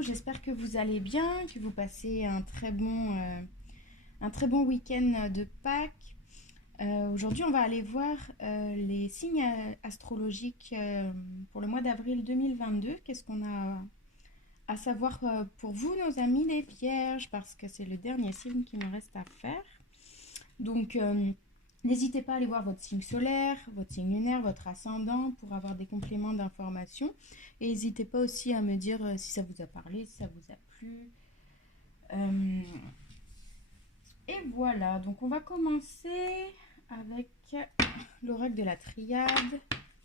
vous? J'espère que vous allez bien, que vous passez un très bon week-end de Pâques. Aujourd'hui, on va aller voir les signes astrologiques pour le mois d'avril 2022. Qu'est-ce qu'on a à savoir pour vous, nos amis les Vierges, parce que c'est le dernier signe qui me reste à faire. Donc, n'hésitez pas à aller voir votre signe solaire, votre signe lunaire, votre ascendant pour avoir des compléments d'informations. Et n'hésitez pas aussi à me dire si ça vous a parlé, si ça vous a plu. Et voilà, donc on va commencer avec l'oracle de la Triade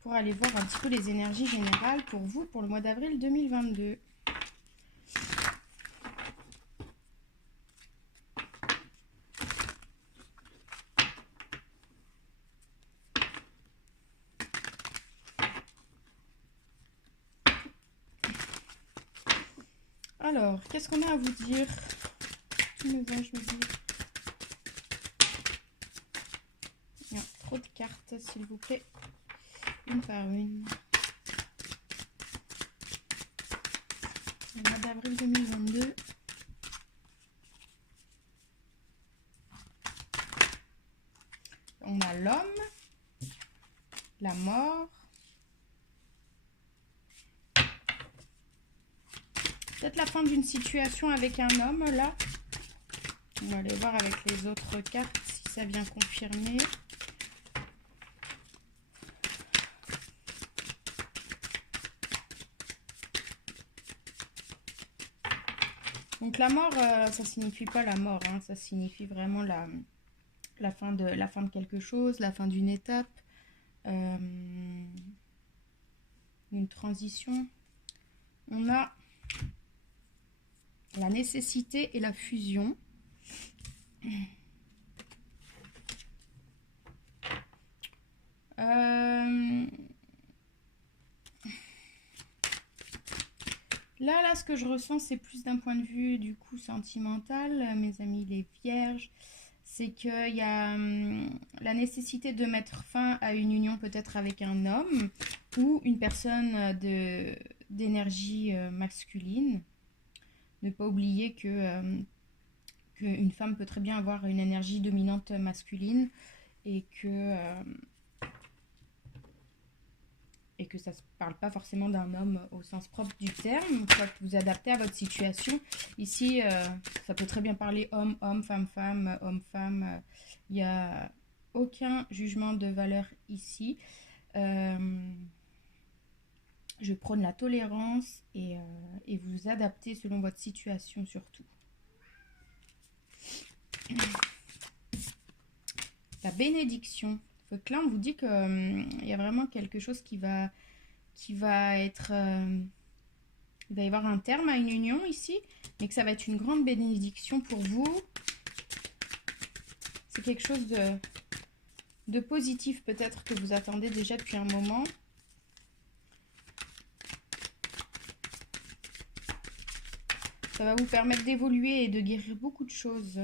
pour aller voir un petit peu les énergies générales pour vous pour le mois d'avril 2022. Alors, qu'est-ce qu'on a à vous dire? Tout me va, je me dis. Non, trop de cartes, s'il vous plaît. Une par une. Le mois d'avril 2022. On a l'homme, la mort. Peut-être la fin d'une situation avec un homme, là. On va aller voir avec les autres cartes si ça vient confirmer. Donc la mort, ça signifie pas la mort, hein, ça signifie vraiment la fin de quelque chose, la fin d'une étape, une transition. On a la nécessité et la fusion. Là, ce que je ressens, c'est plus d'un point de vue du coup sentimental, mes amis les Vierges. C'est qu'il y a la nécessité de mettre fin à une union peut-être avec un homme ou une personne d'énergie masculine. Ne pas oublier qu'une femme peut très bien avoir une énergie dominante masculine et que ça ne parle pas forcément d'un homme au sens propre du terme. Soit que vous adaptez à votre situation. Ici, ça peut très bien parler homme-homme, femme-femme, homme-femme. Il n'y a aucun jugement de valeur ici. Je prône la tolérance et vous adaptez selon votre situation surtout. La bénédiction. Donc là, on vous dit qu'il y a vraiment quelque chose qui va être... il va y avoir un terme à une union ici, mais que ça va être une grande bénédiction pour vous. C'est quelque chose de positif peut-être que vous attendez déjà depuis un moment. Ça va vous permettre d'évoluer et de guérir beaucoup de choses.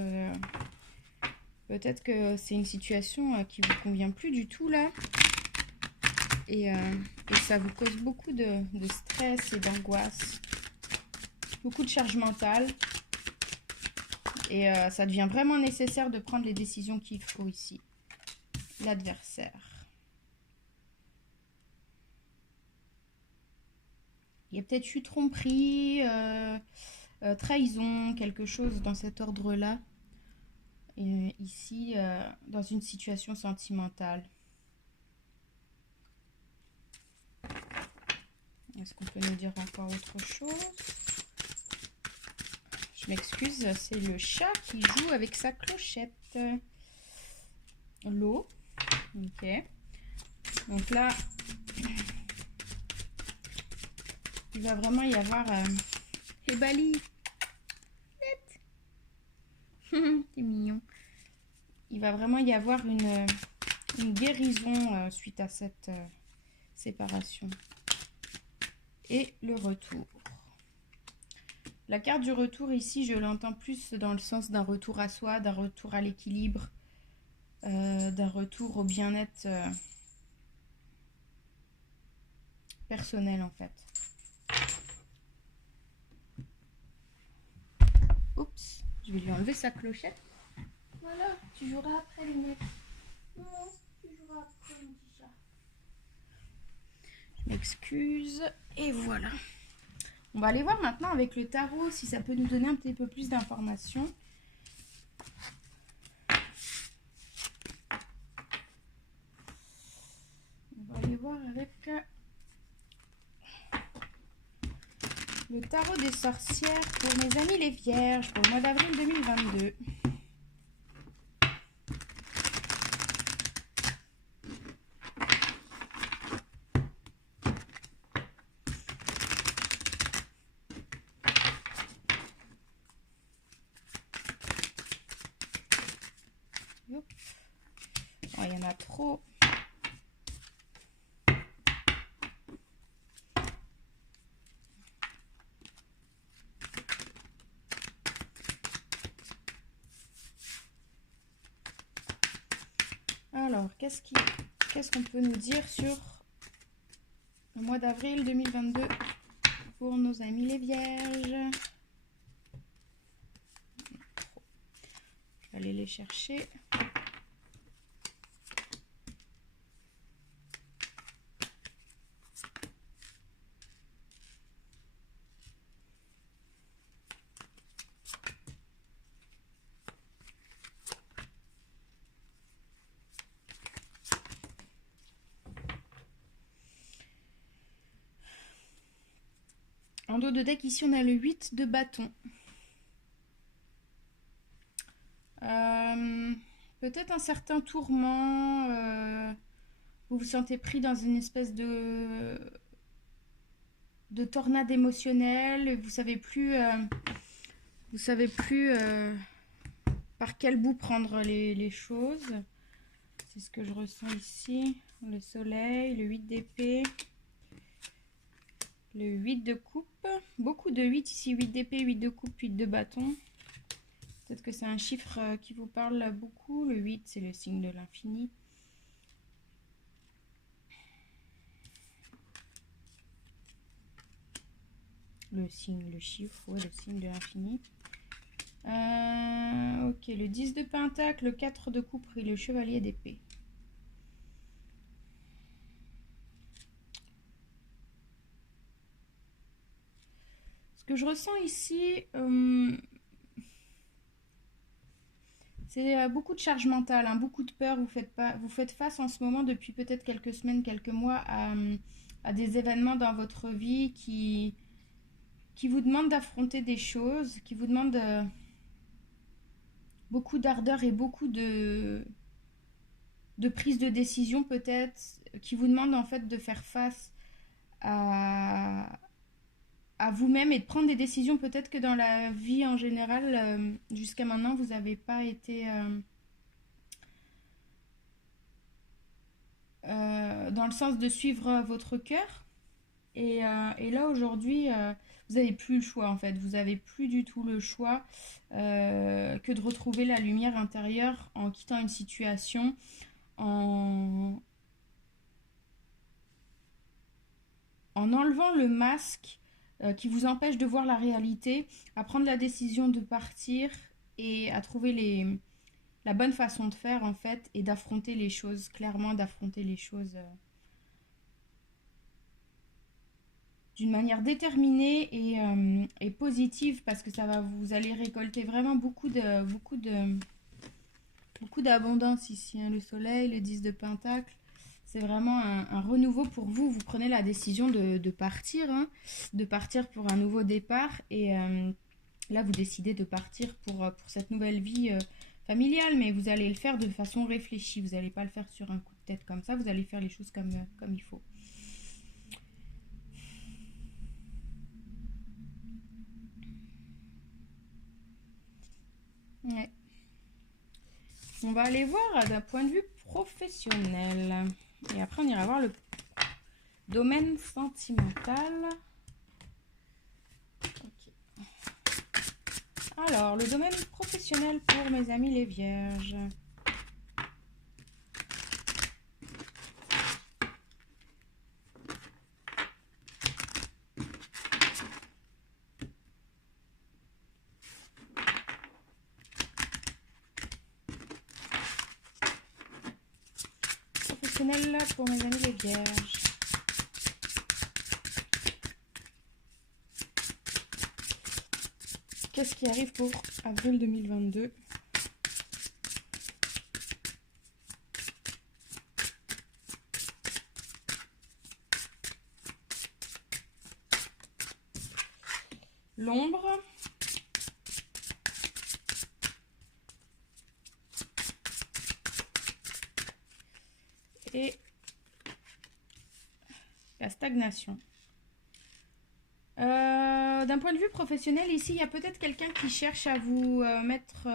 Peut-être que c'est une situation qui ne vous convient plus du tout là. Et ça vous cause beaucoup de stress et d'angoisse. Beaucoup de charge mentale. Et ça devient vraiment nécessaire de prendre les décisions qu'il faut ici. L'adversaire. Il y a peut-être eu tromperie, trahison, quelque chose dans cet ordre-là. Ici, dans une situation sentimentale. Est-ce qu'on peut nous dire encore autre chose? Je m'excuse, c'est le chat qui joue avec sa clochette. L'eau. Ok. Donc là, il va vraiment y avoir... Et Bali. C'est mignon. Il va vraiment y avoir une guérison suite à cette séparation. Et le retour. La carte du retour ici, je l'entends plus dans le sens d'un retour à soi, d'un retour à l'équilibre, d'un retour au bien-être personnel en fait. Oups, je vais lui enlever sa clochette. Voilà, tu joueras après, Lunette. Non, tu joueras après, mon petit chat. Je m'excuse. Et voilà. On va aller voir maintenant avec le tarot si ça peut nous donner un petit peu plus d'informations. On va aller voir avec le tarot des sorcières pour mes amis les vierges pour le mois d'avril 2022. Oh, il y en a trop. Alors, qu'est-ce qu'on peut nous dire sur le mois d'avril 2022 pour nos amis les vierges? Je vais aller les chercher. En dos de deck, ici, on a le 8 de bâton. Peut-être un certain tourment. Vous vous sentez pris dans une espèce de tornade émotionnelle. Vous savez plus par quel bout prendre les choses. C'est ce que je ressens ici. Le soleil, le 8 d'épée. Le 8 de coupe. Beaucoup de 8 ici. 8 d'épée, 8 de coupe, 8 de bâton. Peut-être que c'est un chiffre qui vous parle beaucoup. Le 8, c'est le signe de l'infini. Le chiffre, ouais, le signe de l'infini. Ok, le 10 de pentacle, le 4 de coupe et le chevalier d'épée. Ce que je ressens ici, c'est beaucoup de charge mentale, hein, beaucoup de peur. Vous faites face en ce moment depuis peut-être quelques semaines, quelques mois à des événements dans votre vie qui vous demandent d'affronter des choses, qui vous demandent beaucoup d'ardeur et beaucoup de prise de décision peut-être, qui vous demandent en fait de faire face à vous-même et de prendre des décisions peut-être que dans la vie en général, jusqu'à maintenant, vous n'avez pas été dans le sens de suivre votre cœur. Et là, aujourd'hui, vous n'avez plus le choix, en fait. Vous n'avez plus du tout le choix que de retrouver la lumière intérieure en quittant une situation, en enlevant le masque qui vous empêche de voir la réalité, à prendre la décision de partir et à trouver la bonne façon de faire, en fait, et d'affronter les choses, clairement d'affronter les choses d'une manière déterminée et positive, parce que vous allez récolter vraiment beaucoup d'abondance ici, hein. Le soleil, le 10 de pentacle, c'est vraiment un renouveau pour vous. Vous prenez la décision de partir, hein, de partir pour un nouveau départ. Et là, vous décidez de partir pour cette nouvelle vie familiale, mais vous allez le faire de façon réfléchie. Vous n'allez pas le faire sur un coup de tête comme ça. Vous allez faire les choses comme il faut. Ouais. On va aller voir d'un point de vue professionnel. Et après, on ira voir le domaine sentimental. Okay. Alors, le domaine professionnel pour mes amis les vierges. professionnel pour mes amis les vierges. Qu'est-ce qui arrive pour avril 2022? L'ombre. Et la stagnation. D'un point de vue professionnel, ici, il y a peut-être quelqu'un qui cherche à vous mettre...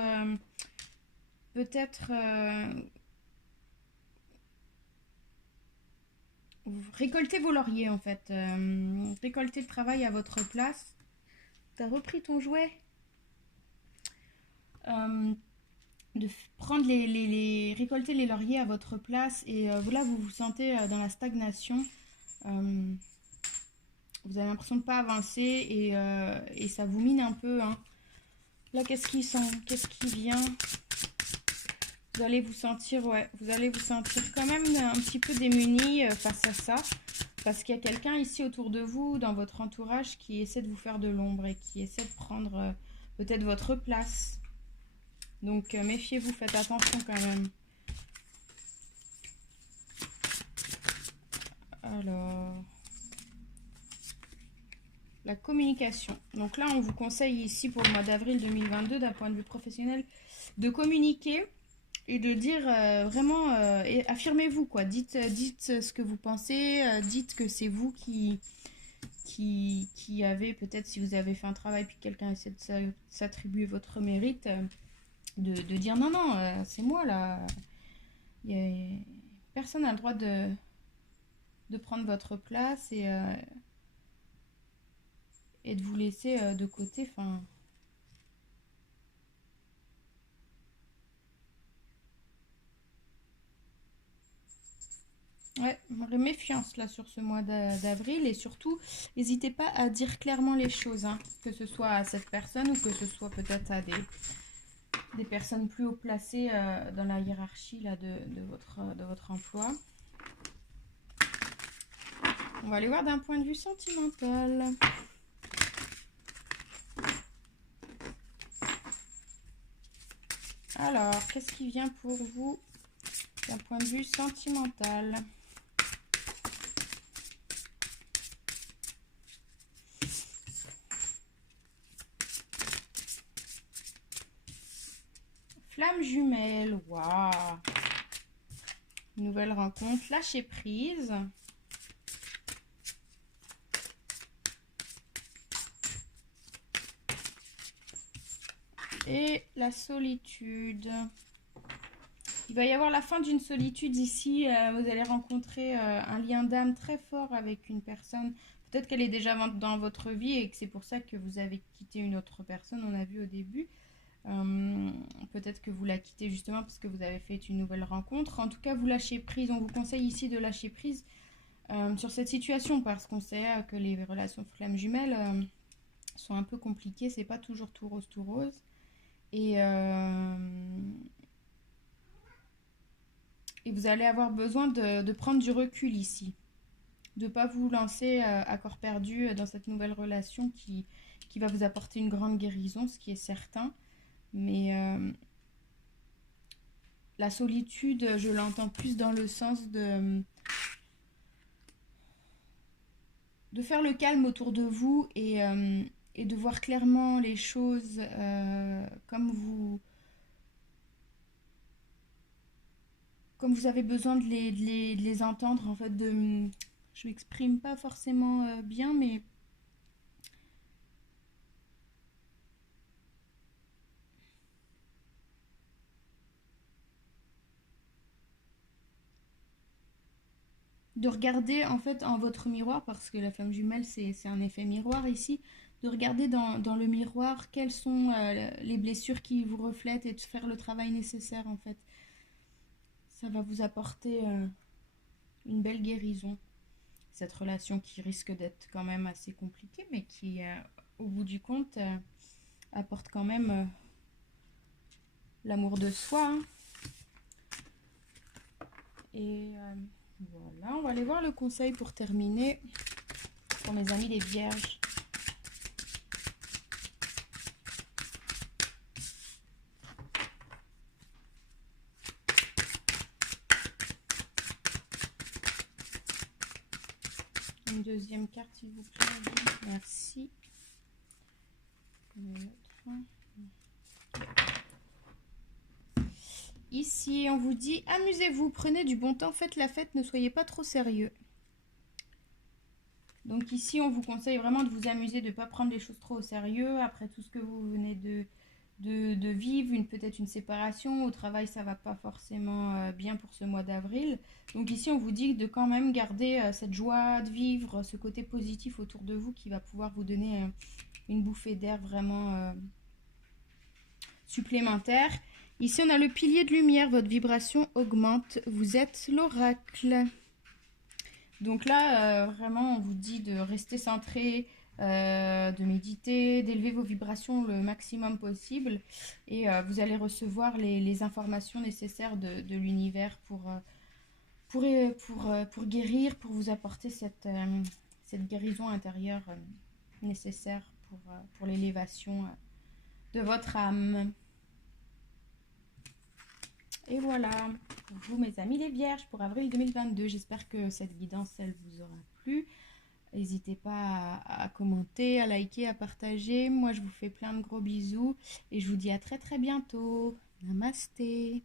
peut-être... récolter vos lauriers, en fait. Récolter le travail à votre place. T'as repris ton jouet. De prendre récolter les lauriers à votre place. Et là, vous vous sentez dans la stagnation. Vous avez l'impression de ne pas avancer et ça vous mine un peu. Hein. Là, qu'est-ce qui sent? Qu'est-ce qui vient? Vous allez vous sentir, ouais, vous allez vous sentir quand même un petit peu démuni face à ça. Parce qu'il y a quelqu'un ici autour de vous, dans votre entourage, qui essaie de vous faire de l'ombre et qui essaie de prendre peut-être votre place. Donc, méfiez-vous, faites attention quand même. Alors... La communication. Donc là, on vous conseille ici pour le mois d'avril 2022, d'un point de vue professionnel, de communiquer et de dire vraiment, affirmez-vous quoi. Dites ce que vous pensez, dites que c'est vous qui avez, peut-être si vous avez fait un travail puis quelqu'un essaie de s'attribuer votre mérite, de dire non, non, c'est moi là. Personne n'a le droit de prendre votre place et de vous laisser de côté. Enfin, ouais, méfiance là sur ce mois d'avril et surtout, n'hésitez pas à dire clairement les choses, hein, que ce soit à cette personne ou que ce soit peut-être à des personnes plus haut placées dans la hiérarchie là, de votre emploi. On va aller voir d'un point de vue sentimental. Alors, qu'est-ce qui vient pour vous d'un point de vue sentimental? Flamme jumelle, waouh! Nouvelle rencontre, lâcher prise. Et la solitude. Il va y avoir la fin d'une solitude ici. Vous allez rencontrer un lien d'âme très fort avec une personne. Peut-être qu'elle est déjà dans votre vie et que c'est pour ça que vous avez quitté une autre personne, on a vu au début. Peut-être que vous la quittez justement parce que vous avez fait une nouvelle rencontre. En tout cas, vous lâchez prise. On vous conseille ici de lâcher prise sur cette situation parce qu'on sait que les relations flammes jumelles sont un peu compliquées. C'est pas toujours tout rose, tout rose. Et vous allez avoir besoin de prendre du recul ici. De ne pas vous lancer à corps perdu dans cette nouvelle relation qui va vous apporter une grande guérison, ce qui est certain. Mais la solitude, je l'entends plus dans le sens de faire le calme autour de vous et de voir clairement les choses comme vous avez besoin de les entendre. En fait, je m'exprime pas forcément bien, mais de regarder en fait en votre miroir, parce que la flamme jumelle c'est un effet miroir ici, de regarder dans le miroir quelles sont les blessures qui vous reflètent et de faire le travail nécessaire en fait. Ça va vous apporter une belle guérison. Cette relation qui risque d'être quand même assez compliquée, mais qui au bout du compte apporte quand même l'amour de soi. Hein. Et Voilà, on va aller voir le conseil pour terminer. Pour mes amis les vierges. Une deuxième carte, s'il vous plaît. Merci. Ici, on vous dit, amusez-vous, prenez du bon temps, faites la fête, ne soyez pas trop sérieux. Donc ici, on vous conseille vraiment de vous amuser, de ne pas prendre les choses trop au sérieux. Après tout ce que vous venez de vivre, peut-être une séparation. Au travail, ça ne va pas forcément bien pour ce mois d'avril. Donc ici, on vous dit de quand même garder cette joie de vivre, ce côté positif autour de vous qui va pouvoir vous donner une bouffée d'air vraiment supplémentaire. Ici, on a le pilier de lumière, votre vibration augmente, vous êtes l'oracle. Donc là, vraiment, on vous dit de rester centré, de méditer, d'élever vos vibrations le maximum possible. Et vous allez recevoir les informations nécessaires de l'univers pour guérir, pour vous apporter cette guérison intérieure nécessaire pour l'élévation de votre âme. Et voilà, pour vous mes amis les vierges, pour avril 2022, j'espère que cette guidance, elle vous aura plu. N'hésitez pas à commenter, à liker, à partager. Moi, je vous fais plein de gros bisous et je vous dis à très très bientôt. Namasté.